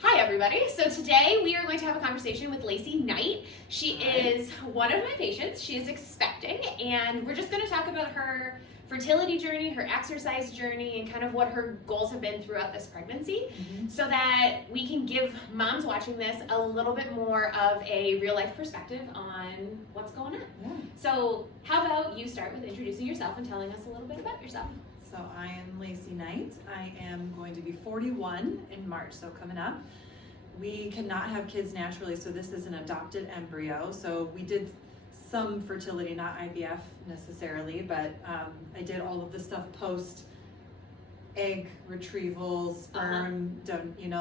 Hi everybody. So today we are going to have a conversation with Laci Knight. She is one of my patients. She is expecting, and we're just going to talk about her fertility journey, her exercise journey, and kind of what her goals have been throughout this pregnancy, so that we can give moms watching this a little bit more of a real life perspective on what's going on. Yeah. So how about you start with introducing yourself and telling us a little bit about yourself. So I am Laci Knight. I am going to be 41 in March, so coming up. We cannot have kids naturally, so this is an adopted embryo. So we did some fertility, not IVF necessarily, but I did all of the stuff post egg retrieval, sperm,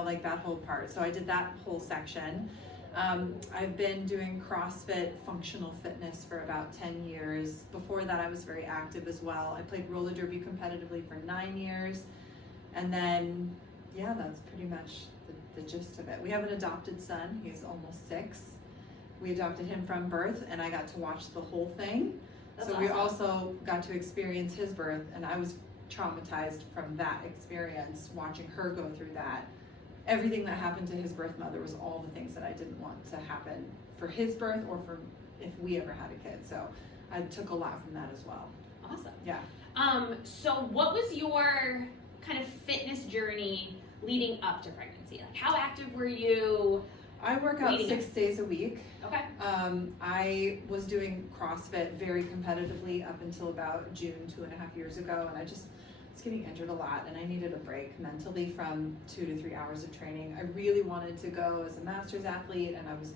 like that whole part. So I did that whole section. I've been doing CrossFit functional fitness for about 10 years. Before that, I was very active as well. I played roller derby competitively for 9 years. And then, yeah, that's pretty much the gist of it. We have an adopted son. He's almost 6. We adopted him from birth, and I got to watch the whole thing. That's so awesome. We also got to experience his birth, and I was traumatized from that experience, watching her go through that. Everything that happened to his birth mother was all the things that I didn't want to happen for his birth or for if we ever had a kid. So I took a lot from that as well. Awesome. Yeah. So what was your kind of fitness journey leading up to pregnancy? Like, how active were you? I work out 6 days a week. Okay. I was doing CrossFit very competitively up until about June 2.5 years ago, and I just was getting injured a lot, and I needed a break mentally from 2 to 3 hours of training. I really wanted to go as a master's athlete, and I was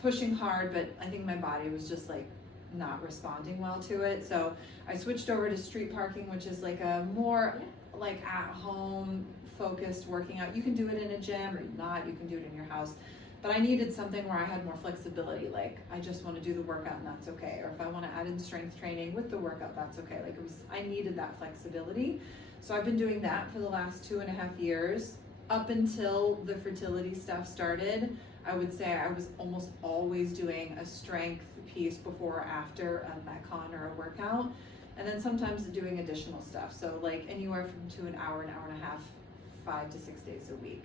pushing hard, but I think my body was just like not responding well to it. So I switched over to street parking, which is like a more like at home focused working out. You can do it in a gym or not, you can do it in your house. But I needed something where I had more flexibility. Like, I just want to do the workout and that's okay. Or if I want to add in strength training with the workout, that's okay. Like, I needed that flexibility. So I've been doing that for the last 2.5 years. Up until the fertility stuff started, I would say I was almost always doing a strength piece before or after a Metcon or a workout. And then sometimes doing additional stuff. So like anywhere from to an hour and a half, 5 to 6 days a week.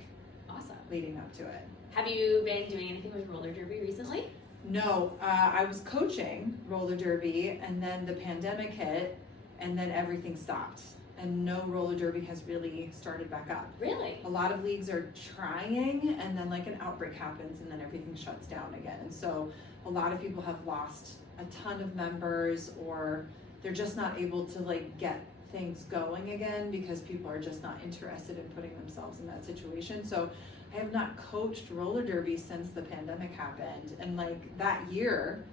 Awesome. Leading up to it. Have you been doing anything with roller derby recently? No, I was coaching roller derby, and then the pandemic hit, and then everything stopped. And no roller derby has really started back up. Really? A lot of leagues are trying, and then like an outbreak happens, and then everything shuts down again. And so a lot of people have lost a ton of members, or they're just not able to like get things going again because people are just not interested in putting themselves in that situation. So I have not coached roller derby since the pandemic happened, and like that year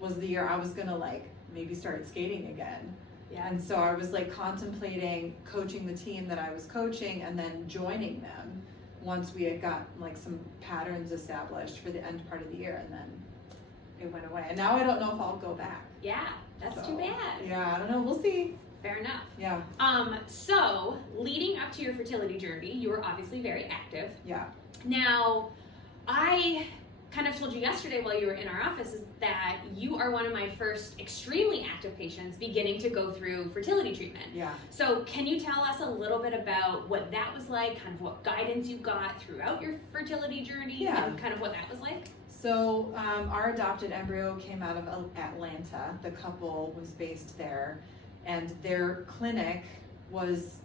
was the year I was gonna like maybe start skating again. Yeah. And so I was like contemplating coaching the team that I was coaching and then joining them once we had got like some patterns established for the end part of the year, and then it went away. And now I don't know if I'll go back. Yeah, that's too bad. Yeah, I don't know, we'll see. Fair enough. Yeah. So leading up to your fertility journey, you were obviously very active. Yeah. Now, I kind of told you yesterday while you were in our office is that you are one of my first extremely active patients beginning to go through fertility treatment. Yeah. So can you tell us a little bit about what that was like, kind of what guidance you got throughout your fertility journey, and kind of what that was like? So our adopted embryo came out of Atlanta. The couple was based there, and their clinic was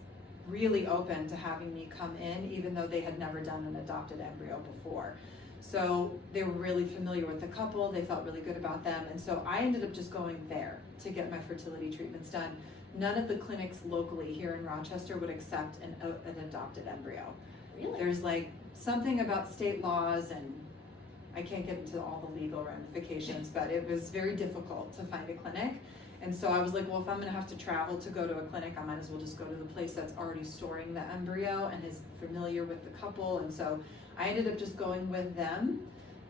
really open to having me come in, even though they had never done an adopted embryo before. So they were really familiar with the couple, they felt really good about them, and so I ended up just going there to get my fertility treatments done. None of the clinics locally here in Rochester would accept an adopted embryo. Really? There's like something about state laws, and I can't get into all the legal ramifications, but it was very difficult to find a clinic. And so I was like, well, if I'm gonna have to travel to go to a clinic, I might as well just go to the place that's already storing the embryo and is familiar with the couple. And so I ended up just going with them.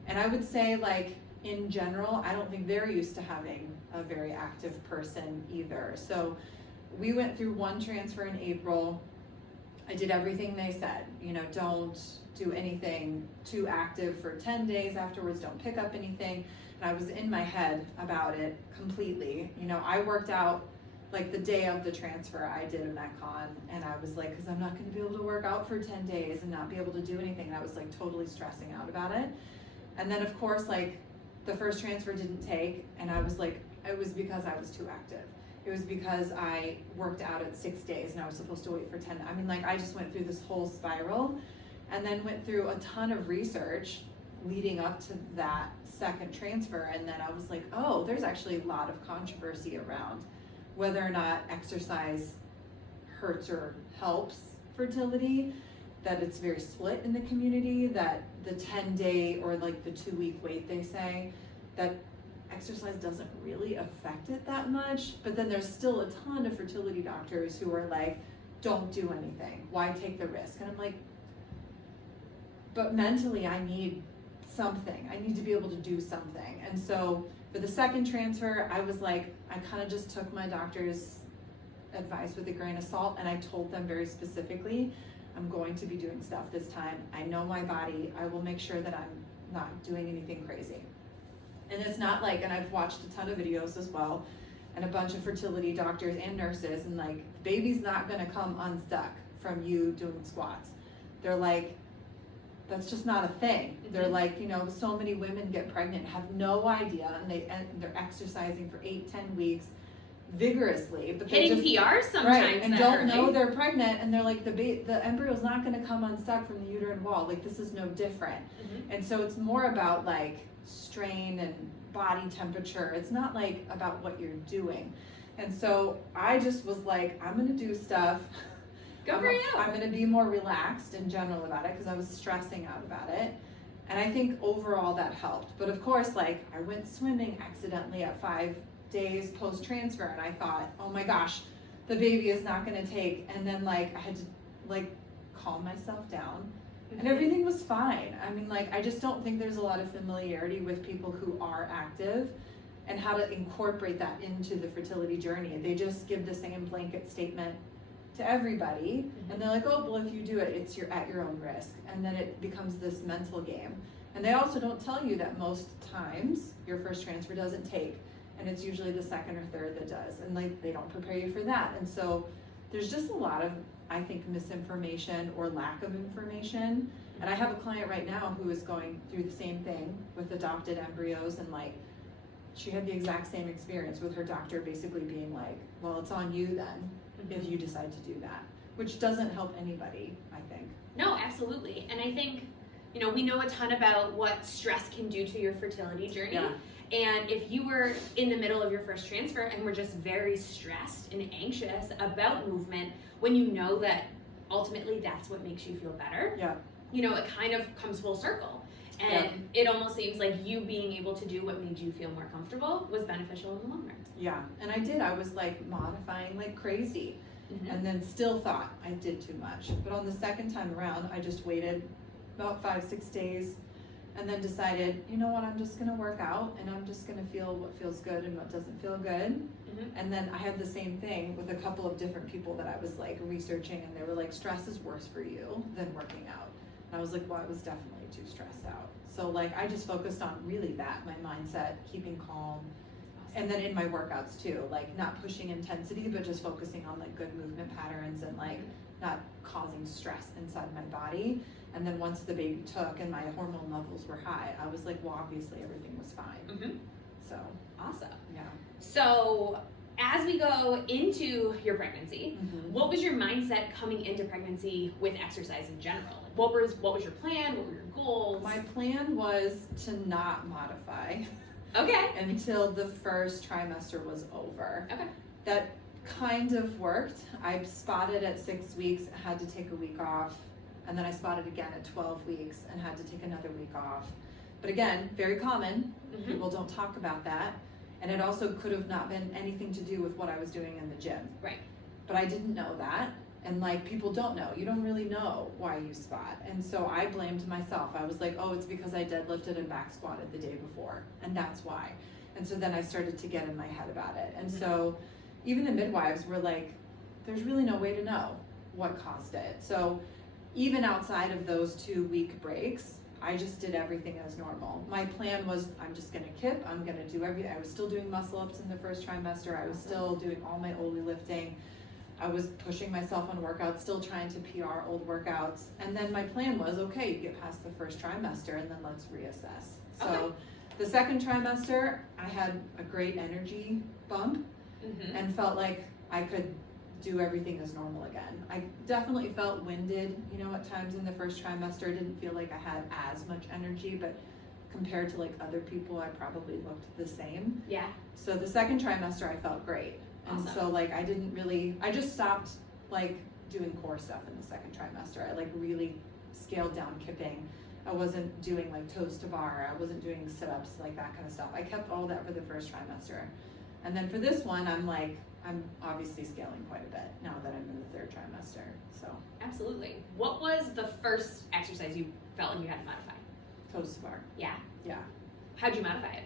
And I would say, like, in general, I don't think they're used to having a very active person either. So we went through one transfer in April. I did everything they said, don't do anything too active for 10 days afterwards, don't pick up anything. And I was in my head about it completely. I worked out like the day of the transfer, I did a Metcon, and I was like, because I'm not going to be able to work out for 10 days and not be able to do anything. And I was like totally stressing out about it. And then of course, like the first transfer didn't take, and I was like, it was because I was too active. It was because I worked out at 6 days and I was supposed to wait for 10. I mean, like I just went through this whole spiral, and then went through a ton of research leading up to that second transfer. And then I was like, oh, there's actually a lot of controversy around whether or not exercise hurts or helps fertility, that it's very split in the community, that the 10-day or like the 2-week wait, they say, that exercise doesn't really affect it that much. But then there's still a ton of fertility doctors who are like, don't do anything. Why take the risk? And I'm like, but mentally I need something. I need to be able to do something. And so for the second transfer, I was like, I kind of just took my doctor's advice with a grain of salt, and I told them very specifically, I'm going to be doing stuff this time. I know my body. I will make sure that I'm not doing anything crazy. And it's not like, and I've watched a ton of videos as well, and a bunch of fertility doctors and nurses, and like, the baby's not gonna come unstuck from you doing squats. They're like, that's just not a thing. They're like, you know, so many women get pregnant, have no idea, and they're exercising for 8-10 weeks vigorously, but hitting PRs sometimes, right, and don't know they're pregnant, and they're like, the embryo's not going to come unstuck from the uterine wall. Like, this is no different. And so it's more about like strain and body temperature. It's not like about what you're doing. And so I just was like, I'm going to do stuff. Go for you. I'm going to be more relaxed in general about it, because I was stressing out about it. And I think overall that helped. But of course, like, I went swimming accidentally at 5 days post-transfer, and I thought, oh my gosh, the baby is not going to take. And then like, I had to like calm myself down, and everything was fine. I mean, like, I just don't think there's a lot of familiarity with people who are active and how to incorporate that into the fertility journey. They just give the same blanket statement to everybody, and they're like, oh, well, if you do it, it's at your own risk. And then it becomes this mental game. And they also don't tell you that most times your first transfer doesn't take, and it's usually the second or third that does, and like, they don't prepare you for that. And so there's just a lot of, I think, misinformation or lack of information. And I have a client right now who is going through the same thing with adopted embryos, and like, she had the exact same experience with her doctor basically being like, well, it's on you then if you decide to do that, which doesn't help anybody, I think. No, absolutely. And I think, you know, we know a ton about what stress can do to your fertility journey. Yeah. And if you were in the middle of your first transfer and were just very stressed and anxious about movement, when you know that ultimately that's what makes you feel better, Yeah. you know, it kind of comes full circle. And it almost seems like you being able to do what made you feel more comfortable was beneficial in the long run. Yeah, and I did. I was like modifying like crazy, and then still thought I did too much. But on the second time around, I just waited about 5-6 days, and then decided, you know what, I'm just gonna work out, and I'm just gonna feel what feels good and what doesn't feel good. And then I had the same thing with a couple of different people that I was like researching, and they were like, stress is worse for you than working out. And I was like, well, I was definitely too stressed out. So like, I just focused on really that, my mindset, keeping calm. And then in my workouts too, like not pushing intensity, but just focusing on like good movement patterns and like not causing stress inside my body. And then once the baby took and my hormone levels were high, I was like, well, obviously everything was fine. So awesome. Yeah. So as we go into your pregnancy, what was your mindset coming into pregnancy with exercise in general? What was your plan? What were your goals? My plan was to not modify. Okay. Until the first trimester was over. Okay. That kind of worked. I spotted at 6 weeks, had to take a week off, and then I spotted again at 12 weeks and had to take another week off. But again, very common. People don't talk about that. And it also could have not been anything to do with what I was doing in the gym. Right. But I didn't know that. And like, people don't know. You don't really know why you spot. And so I blamed myself. I was like, oh, it's because I deadlifted and back squatted the day before. And that's why. And so then I started to get in my head about it. And so even the midwives were like, there's really no way to know what caused it. So even outside of those 2 week breaks, I just did everything as normal. My plan was I'm just gonna kip, I'm gonna do everything. I was still doing muscle ups in the first trimester. I was still doing all my Oli lifting. I was pushing myself on workouts, still trying to PR old workouts. And then my plan was, okay, you get past the first trimester and then let's reassess. So the second trimester, I had a great energy bump and felt like I could do everything as normal again. I definitely felt winded, you know, at times in the first trimester. I didn't feel like I had as much energy, but compared to like other people, I probably looked the same. Yeah. So the second trimester, I felt great. And so like I just stopped like doing core stuff in the second trimester. I like really scaled down kipping. I wasn't doing like toes to bar. I wasn't doing sit-ups, like that kind of stuff. I kept all that for the first trimester. And then for this one, I'm obviously scaling quite a bit now that I'm in the third trimester, so. Absolutely. What was the first exercise you felt like you had to modify? Toes to bar. Yeah. Yeah. How'd you modify it?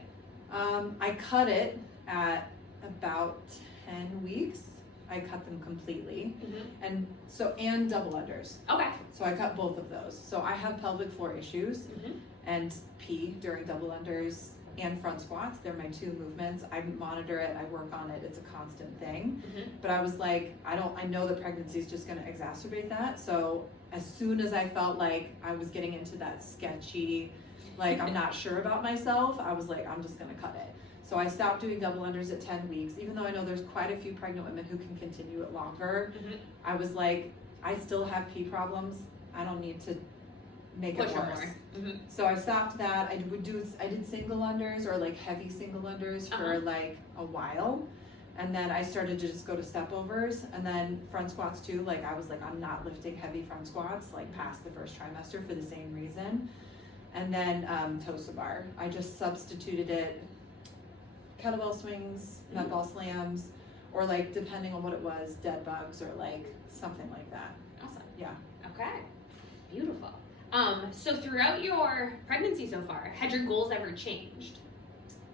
I cut it at about 10 weeks. I cut them completely. And double unders. Okay. So I cut both of those. So I have pelvic floor issues and pee during double unders and front squats. They're my two movements. I monitor it, I work on it, it's a constant thing. But I was like, I know that pregnancy is just gonna exacerbate that. So as soon as I felt like I was getting into that sketchy, like I'm not sure about myself, I was like, I'm just gonna cut it. So I stopped doing double unders at 10 weeks, even though I know there's quite a few pregnant women who can continue it longer. I was like, I still have pee problems. I don't need to make it worse. So I stopped that. I did single unders or like heavy single unders for like a while. And then I started to just go to step overs and then front squats too. Like I was like, I'm not lifting heavy front squats like past the first trimester for the same reason. And then toes to bar. I just substituted it, kettlebell swings, med ball slams, or like depending on what it was, dead bugs or like something like that. Awesome. Yeah. Okay. Beautiful. So throughout your pregnancy so far, had your goals ever changed?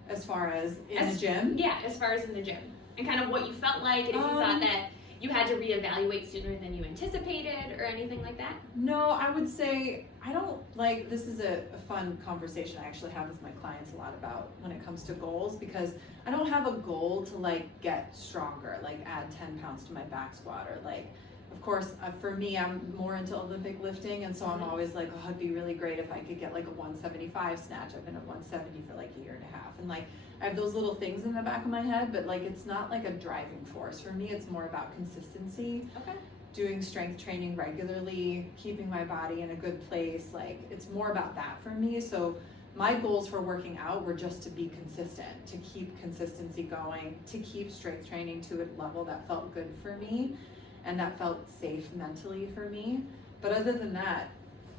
As far as in the gym? Yeah, as far as in the gym. And kind of what you felt like, and if you thought that you had to reevaluate sooner than you anticipated or anything like that? No, I would say, I don't like, this is a fun conversation I actually have with my clients a lot about when it comes to goals, because I don't have a goal to like get stronger, like add 10 pounds to my back squat or like, of course, for me, I'm more into Olympic lifting, and so I'm always like, oh, it'd be really great if I could get like a 175 snatch. I've been at 170 for like a year and a half, and like I have those little things in the back of my head, but like it's not like a driving force. For me, it's more about consistency. Okay. Doing strength training regularly, keeping my body in a good place. Like it's more about that for me. So my goals for working out were just to be consistent, to keep consistency going, to keep strength training to a level that felt good for me and that felt safe mentally for me. But other than that,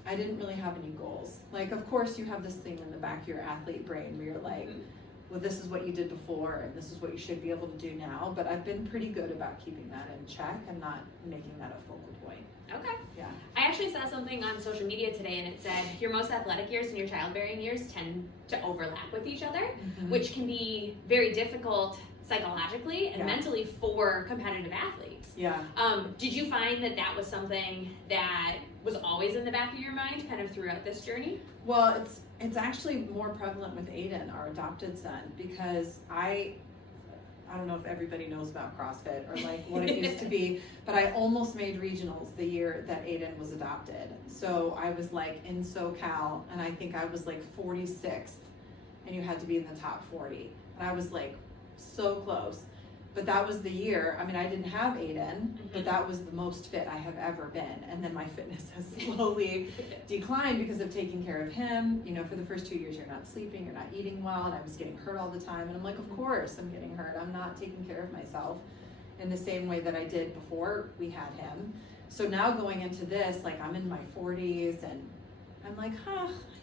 I didn't really have any goals. Like, of course, you have this thing in the back of your athlete brain where you're like, well, this is what you did before and this is what you should be able to do now. But I've been pretty good about keeping that in check and not making that a focal point. Okay. Yeah. I actually saw something on social media today, and it said your most athletic years and your childbearing years tend to overlap with each other, which can be very difficult psychologically and mentally for competitive athletes. Yeah. Did you find that that was something that was always in the back of your mind kind of throughout this journey? Well, it's actually more prevalent with Aiden, our adopted son, because I don't know if everybody knows about CrossFit or like what it used to be, but I almost made regionals the year that Aiden was adopted. So I was like in SoCal, and I think I was like 46th, and you had to be in the top 40. And I was like so close. But that was the year, I mean, I didn't have Aiden, but that was the most fit I have ever been. And then my fitness has slowly declined because of taking care of him. You know, for the first 2 years, you're not sleeping, you're not eating well, and I was getting hurt all the time. And I'm like, of course I'm getting hurt. I'm not taking care of myself in the same way that I did before we had him. So now going into this, like I'm in my 40s, and I'm like,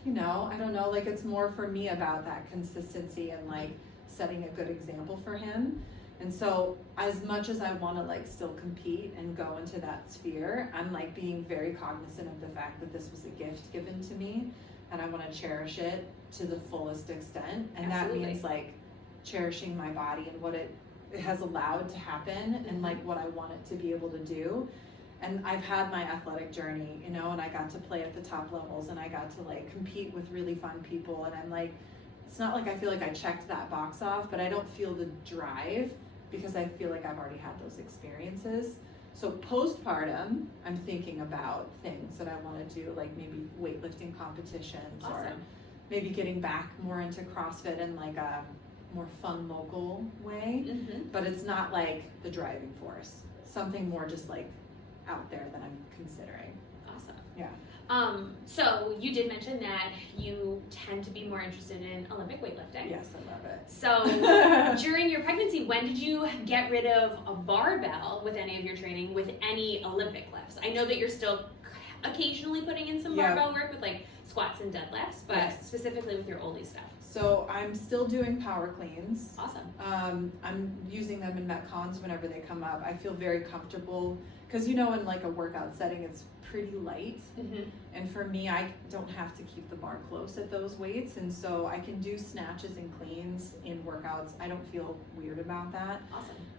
you know, I don't know, like it's more for me about that consistency and like setting a good example for him. And so as much as I want to like still compete and go into that sphere, I'm like being very cognizant of the fact that this was a gift given to me, and I want to cherish it to the fullest extent. And that means like cherishing my body and what it has allowed to happen and like what I want it to be able to do. And I've had my athletic journey, you know, and I got to play at the top levels and I got to like compete with really fun people. And I'm like, it's not like I feel like I checked that box off, but I don't feel the drive because I feel like I've already had those experiences. So postpartum, I'm thinking about things that I want to do, like maybe weightlifting competitions or maybe getting back more into CrossFit in like a more fun local way. But it's not like the driving force. Something more just like out there that I'm considering. Awesome. Yeah. So you did mention that you tend to be more interested in Olympic weightlifting. Yes, I love it. So during your pregnancy, when did you get rid of a barbell with any of your training with any Olympic lifts? I know that you're still occasionally putting in some barbell work with like squats and deadlifts, but specifically with your oldie stuff. So I'm still doing power cleans. Awesome. I'm using them in Metcons whenever they come up. I feel very comfortable because, you know, in like a workout setting, it's pretty light. And for me, I don't have to keep the bar close at those weights. And so I can do snatches and cleans in workouts. I don't feel weird about that.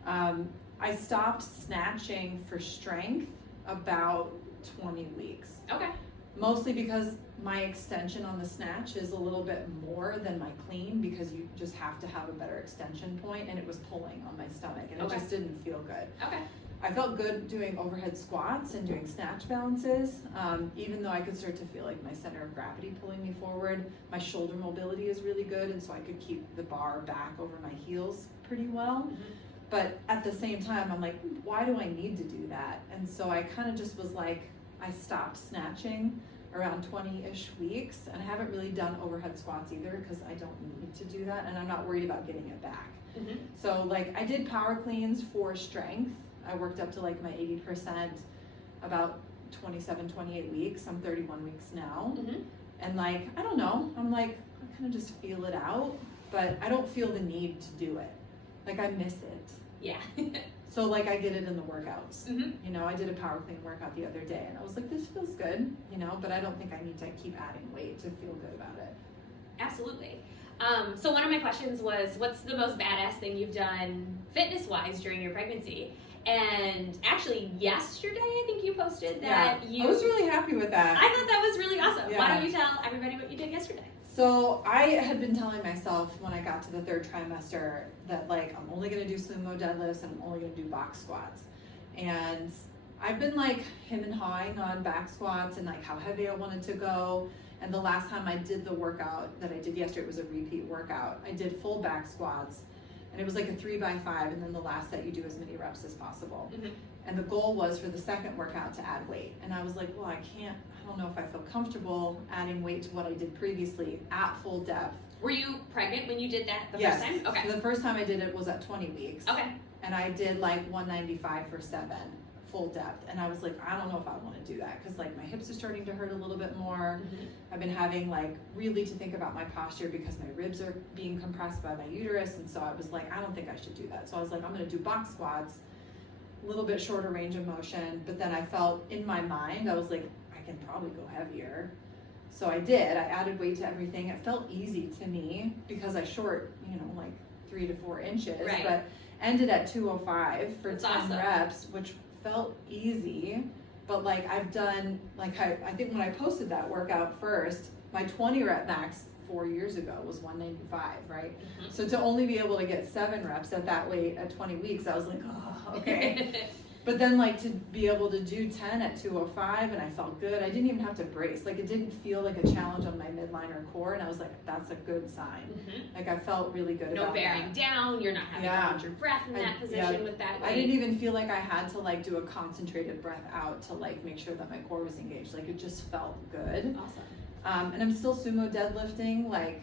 Awesome. I stopped snatching for strength about 20 weeks. Okay. Mostly because my extension on the snatch is a little bit more than my clean because you just have to have a better extension point, and it was pulling on my stomach and it just didn't feel good. Okay. I felt good doing overhead squats and doing snatch balances, even though I could start to feel like my center of gravity pulling me forward. My shoulder mobility is really good, and so I could keep the bar back over my heels pretty well. But at the same time, I'm like, why do I need to do that? And so I kind of just was like, I stopped snatching around 20-ish weeks, and I haven't really done overhead squats either because I don't need to do that, and I'm not worried about getting it back. So like I did power cleans for strength. I worked up to like my 80% about 27, 28 weeks. I'm 31 weeks now. And like, I don't know, I'm like, I kind of just feel it out, but I don't feel the need to do it. Like I miss it. Yeah. So like I get it in the workouts. You know, I did a power clean workout the other day and I was like, this feels good, you know, but I don't think I need to keep adding weight to feel good about it. Absolutely. So one of my questions was, what's the most badass thing you've done fitness-wise during your pregnancy? And actually yesterday, I think you posted that I was really happy with that. I thought that was really awesome. Why don't you tell everybody what you did yesterday? So I had been telling myself when I got to the third trimester that like I'm only gonna do sumo deadlifts and I'm only gonna do box squats. And I've been like him and hawing on back squats and like how heavy I wanted to go. And the last time I did the workout that I did yesterday, it was a repeat workout. I did full back squats and it was like a 3x5, and then the last set you do as many reps as possible. And the goal was for the second workout to add weight. And I was like, well, I don't know if I feel comfortable adding weight to what I did previously at full depth. Were you pregnant when you did that the first time? Okay. So the first time I did it was at 20 weeks. Okay. And I did like 195 for 7, full depth. And I was like, I don't know if I want to do that because like my hips are starting to hurt a little bit more. I've been having like really to think about my posture because my ribs are being compressed by my uterus. And so I was like, I don't think I should do that. So I was like, I'm going to do box squats, a little bit shorter range of motion. But then I felt in my mind, I was like, I can probably go heavier. So I did. I added weight to everything. It felt easy to me because I short, you know, like 3 to 4 inches. Right. But ended at 205 for That's 10 awesome. reps, which felt easy. But like I've done, like I think when I posted that workout first, my 20 rep max 4 years ago was 195, right? So to only be able to get 7 reps at that weight at 20 weeks, I was like, oh, okay. But then like to be able to do 10 at 205 and I felt good. I didn't even have to brace. Like it didn't feel like a challenge on my midline or core, and I was like, that's a good sign. Like I felt really good about that. No bearing down, you're not having to hold your breath in that position with that weight. I didn't even feel like I had to like do a concentrated breath out to like make sure that my core was engaged. Like it just felt good. Awesome. And I'm still sumo deadlifting like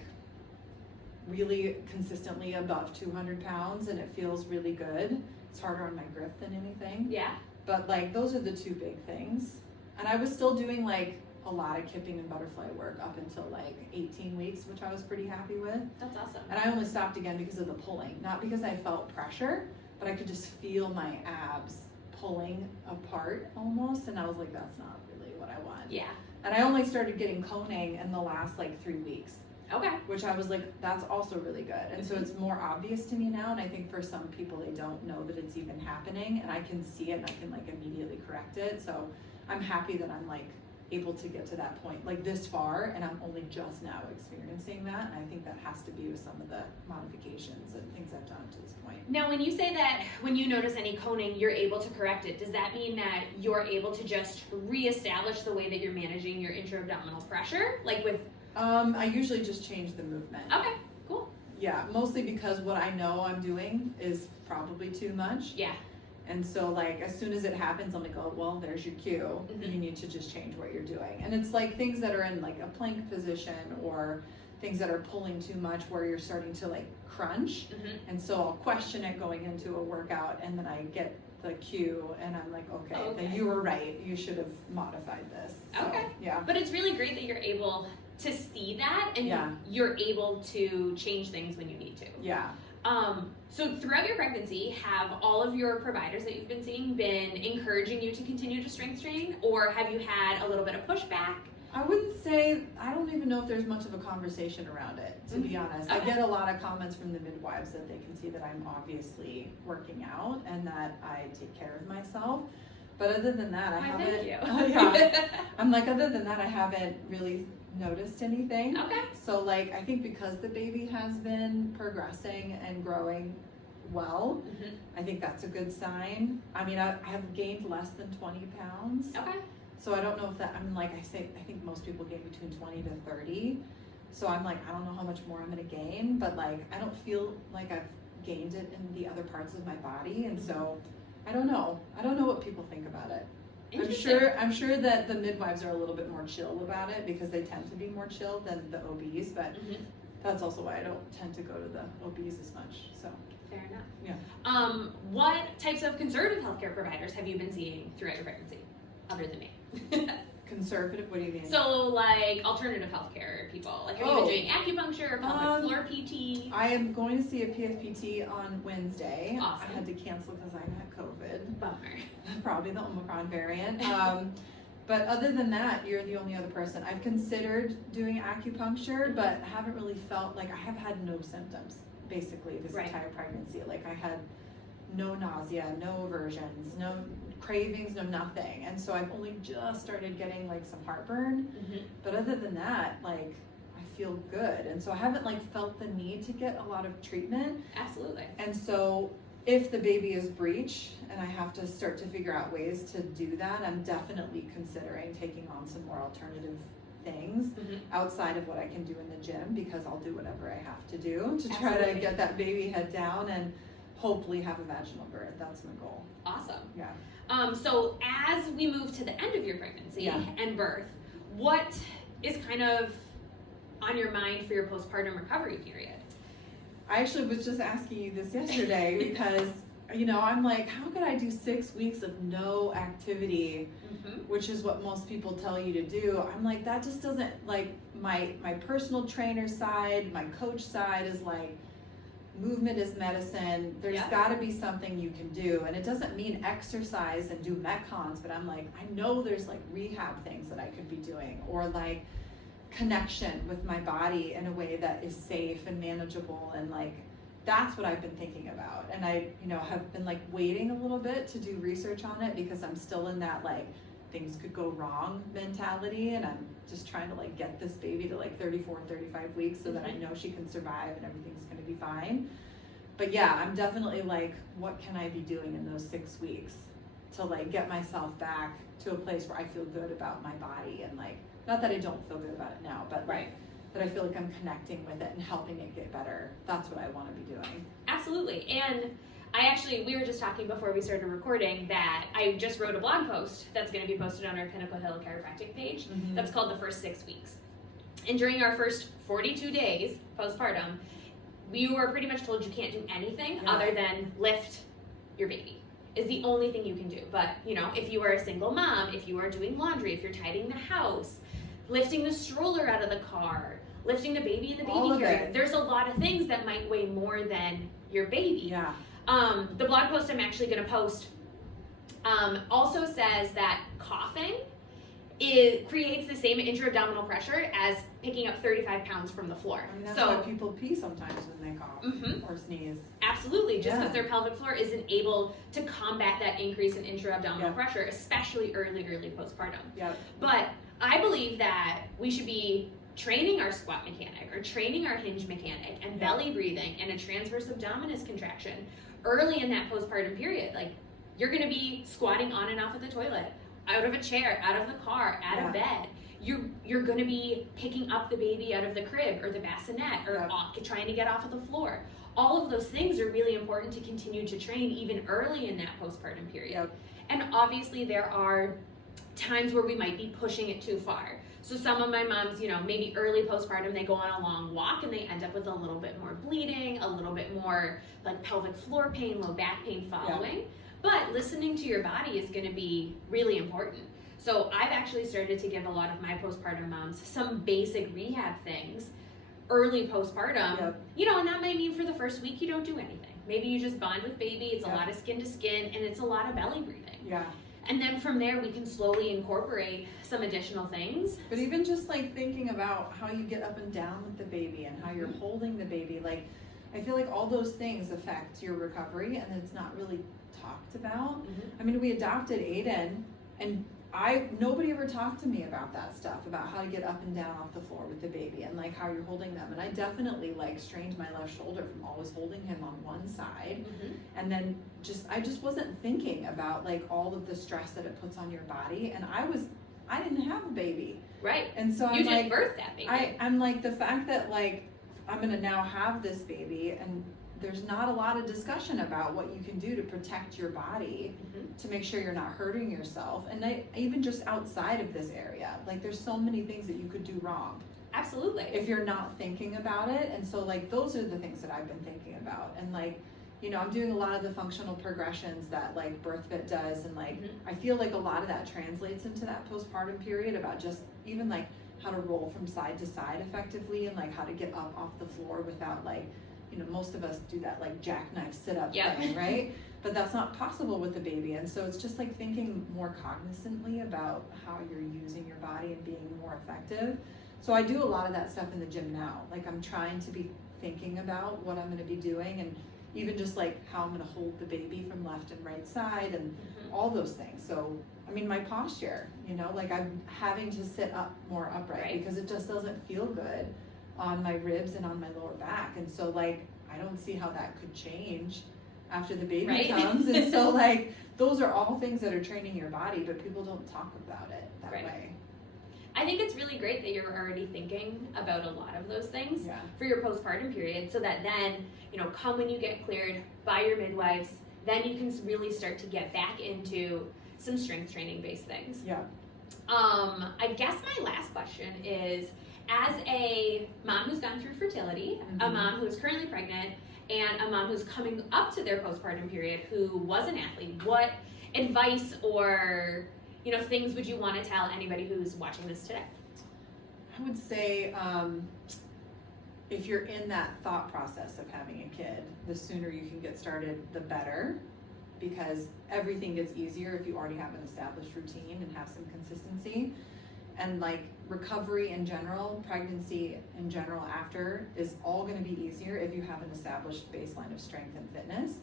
really consistently above 200 pounds, and it feels really good. It's harder on my grip than anything. Yeah. But like those are the 2 big things. And I was still doing like a lot of kipping and butterfly work up until like 18 weeks, which I was pretty happy with. That's awesome. And I only stopped again because of the pulling, not because I felt pressure, but I could just feel my abs pulling apart almost. And I was like, that's not really what I want. Yeah. And I only started getting coning in the last like 3 weeks. Okay. which I was like, that's also really good. And so it's more obvious to me now, and I think for some people they don't know that it's even happening, and I can see it and I can like immediately correct it. So I'm happy that I'm like able to get to that point like this far, and I'm only just now experiencing that, and I think that has to be with some of the modifications and things I've done to this point. Now, when you say that when you notice any coning, you're able to correct it, does that mean that you're able to just reestablish the way that you're managing your intra-abdominal pressure? Like with... I usually just change the movement. Okay, cool. Yeah, mostly because what I know I'm doing is probably too much. Yeah. And so like as soon as it happens, I'm like, oh, well, there's your cue. Mhm. You need to just change what you're doing. And it's like things that are in like a plank position, or things that are pulling too much where you're starting to like crunch. Mm-hmm. And so I'll question it going into a workout, and then I get the cue and I'm like, okay, then you were right. You should have modified this. So, Okay. yeah. But it's really great that you're able to see that, and Yeah. you're able to change things when you need to. Yeah. So throughout your pregnancy, have all of your providers that you've been seeing been encouraging you to continue to strength train, or have you had a little bit of pushback? I wouldn't say, I don't even know if there's much of a conversation around it, to be honest. I Okay. get a lot of comments from the midwives that they can see that I'm obviously working out and that I take care of myself. But other than that, I haven't. Thank you. Yeah. I'm like, other than that, I haven't really noticed anything. Okay. So like, I think because the baby has been progressing and growing well, Mhm. I think that's a good sign. I mean, I have gained less than 20 pounds. Okay. So I don't know if that, I'm like, I think most people gain between 20 to 30. So I'm like, I don't know how much more I'm gonna gain, but like, I don't feel like I've gained it in the other parts of my body. And so, I don't know what people think about it. I'm sure that the midwives are a little bit more chill about it because they tend to be more chill than the OBs, but Mhm. that's also why I don't tend to go to the OBs as much, so. Fair enough. Yeah. What types of conservative healthcare providers have you been seeing throughout your pregnancy, other than me? Conservative, what do you mean? So, like, alternative healthcare people. Like, have you been doing acupuncture or pelvic floor PT? I am going to see a PFPT on Wednesday. Awesome. I had to cancel because I had COVID. Bummer. Probably the Omicron variant. But other than that, you're the only other person. I've considered doing acupuncture, but haven't really felt like I have had no symptoms, basically, this entire pregnancy. Like I had no nausea, no aversions, no cravings, no nothing. And so I've only just started getting like some heartburn. Mm-hmm. But other than that, like I feel good. And so I haven't like felt the need to get a lot of treatment. Absolutely. And so if the baby is breech and I have to start to figure out ways to do that, I'm definitely considering taking on some more alternative things outside of what I can do in the gym, because I'll do whatever I have to do to try to get that baby head down and hopefully have a vaginal birth. That's my goal. Awesome. Yeah. So as we move to the end of your pregnancy and birth, what is kind of on your mind for your postpartum recovery period? I actually was just asking you this yesterday because, you know, I'm like, how could I do 6 weeks of no activity, which is what most people tell you to do? I'm like, that just doesn't, like, my personal trainer side, my coach side is like, movement is medicine. There's got to be something you can do. And it doesn't mean exercise and do Metcons, but I'm like, I know there's like rehab things that I could be doing, or like connection with my body in a way that is safe and manageable. And like, that's what I've been thinking about. And I, you know, have been like waiting a little bit to do research on it because I'm still in that like things could go wrong mentality. And I'm just trying to like get this baby to like 34, 35 weeks so that I know she can survive and everything's going to be fine. But yeah, I'm definitely like, what can I be doing in those 6 weeks to like get myself back to a place where I feel good about my body, and like, not that I don't feel good about it now, but like that I feel like I'm connecting with it and helping it get better. That's what I want to be doing. Absolutely. And we were just talking before we started recording that I just wrote a blog post that's going to be posted on our Pinnacle Hill Chiropractic page. That's called The First 6 Weeks. And during our first 42 days postpartum, we were pretty much told you can't do anything other than lift your baby. Is the only thing you can do. But, you know, if you are a single mom, if you are doing laundry, if you're tidying the house, lifting the stroller out of the car, lifting the baby in the baby carrier, there's a lot of things that might weigh more than your baby. Yeah. The blog post I'm actually going to post also says that coughing it creates the same intra-abdominal pressure as picking up 35 pounds from the floor. I mean, that's why people pee sometimes when they cough or sneeze. Absolutely, just because their pelvic floor isn't able to combat that increase in intra-abdominal pressure, especially early postpartum. But I believe that we should be training our squat mechanic or training our hinge mechanic and belly breathing and a transverse abdominis contraction early in that postpartum period. Like, you're going to be squatting on and off of the toilet, out of a chair, out of the car, out of bed. You're going to be picking up the baby out of the crib or the bassinet or trying to get off of the floor. All of those things are really important to continue to train even early in that postpartum period. And obviously there are times where we might be pushing it too far. So some of my moms, maybe early postpartum, they go on a long walk and they end up with a little bit more bleeding, a little bit more like pelvic floor pain, low back pain following. But listening to your body is going to be really important. So I've actually started to give a lot of my postpartum moms some basic rehab things early postpartum, and that might mean for the first week you don't do anything. Maybe you just bond with baby, it's a lot of skin to skin, and it's a lot of belly breathing. And then from there we can slowly incorporate some additional things. But even just like thinking about how you get up and down with the baby and how you're holding the baby, like I feel like all those things affect your recovery and it's not really talked about. I mean, we adopted Aiden and nobody ever talked to me about that stuff, about how to get up and down off the floor with the baby and like how you're holding them. And I definitely like strained my left shoulder from always holding him on one side. And then I just wasn't thinking about like all of the stress that it puts on your body. And I didn't have a baby. Right. And so you didn't birth that baby. I'm like, the fact that like I'm gonna now have this baby and there's not a lot of discussion about what you can do to protect your body to make sure you're not hurting yourself. And even just outside of this area, like there's so many things that you could do wrong. Absolutely. If you're not thinking about it. And so like those are the things that I've been thinking about. And like, I'm doing a lot of the functional progressions that like BirthFit does. And like, I feel like a lot of that translates into that postpartum period about just even like how to roll from side to side effectively and like how to get up off the floor without like, most of us do that like jackknife sit-up thing, right? But that's not possible with a baby. And so it's just like thinking more cognizantly about how you're using your body and being more effective. So I do a lot of that stuff in the gym now. Like I'm trying to be thinking about what I'm going to be doing and even just like how I'm going to hold the baby from left and right side and all those things. So, I mean, my posture, like I'm having to sit up more upright because it just doesn't feel good on my ribs and on my lower back. And so like I don't see how that could change after the baby comes. And so like those are all things that are training your body, but people don't talk about it that way. I think it's really great that you're already thinking about a lot of those things for your postpartum period so that then, come when you get cleared by your midwives, then you can really start to get back into some strength training based things. I guess my last question is, as a mom who's gone through fertility, a mom who's currently pregnant, and a mom who's coming up to their postpartum period who was an athlete, what advice or things would you want to tell anybody who's watching this today? I would say if you're in that thought process of having a kid, the sooner you can get started, the better, because everything gets easier if you already have an established routine and have some consistency. And like recovery in general, pregnancy in general after is all going to be easier if you have an established baseline of strength and fitness.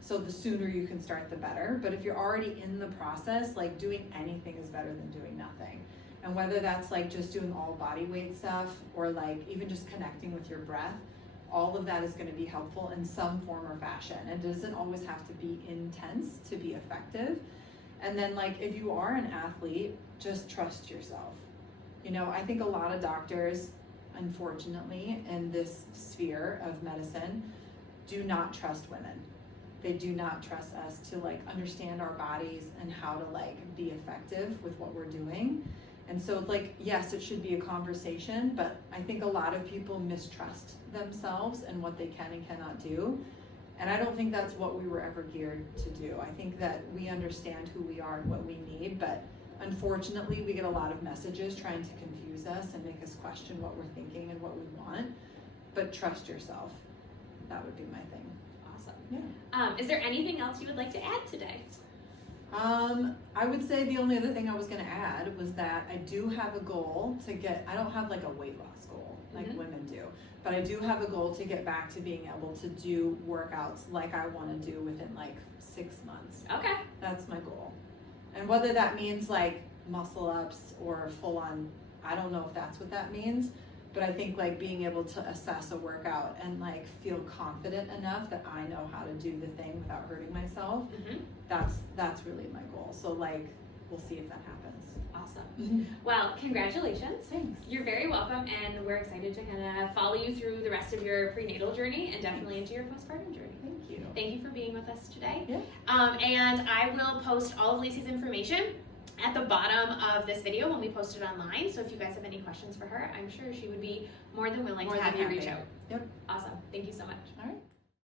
So the sooner you can start, the better. But if you're already in the process, like doing anything is better than doing nothing. And whether that's like just doing all body weight stuff or like even just connecting with your breath, all of that is going to be helpful in some form or fashion. And it doesn't always have to be intense to be effective. And then like if you are an athlete, just trust yourself. I think a lot of doctors, unfortunately, in this sphere of medicine, do not trust women. They do not trust us to like understand our bodies and how to like be effective with what we're doing. And so like, yes, it should be a conversation, but I think a lot of people mistrust themselves and what they can and cannot do. And I don't think that's what we were ever geared to do. I think that we understand who we are and what we need, but unfortunately, we get a lot of messages trying to confuse us and make us question what we're thinking and what we want. But trust yourself. That would be my thing. Awesome. Yeah. Is there anything else you would like to add today? I would say the only other thing I was gonna add was that I do have a goal to get, I don't have like a weight loss goal like women do, but I do have a goal to get back to being able to do workouts like I wanna do within like 6 months. Okay. That's my goal. And whether that means like muscle ups or full on, I don't know if that's what that means, but I think like being able to assess a workout and like feel confident enough that I know how to do the thing without hurting myself, that's really my goal. So like, we'll see if that happens. Awesome. Well, congratulations. Thanks. You're very welcome, and we're excited to kind of follow you through the rest of your prenatal journey and definitely into your postpartum journey. Thank you. Thank you for being with us today. Yeah. And I will post all of Laci's information at the bottom of this video when we post it online. So if you guys have any questions for her, I'm sure she would be more than willing to have you reach out. Yep. Awesome. Thank you so much. All right.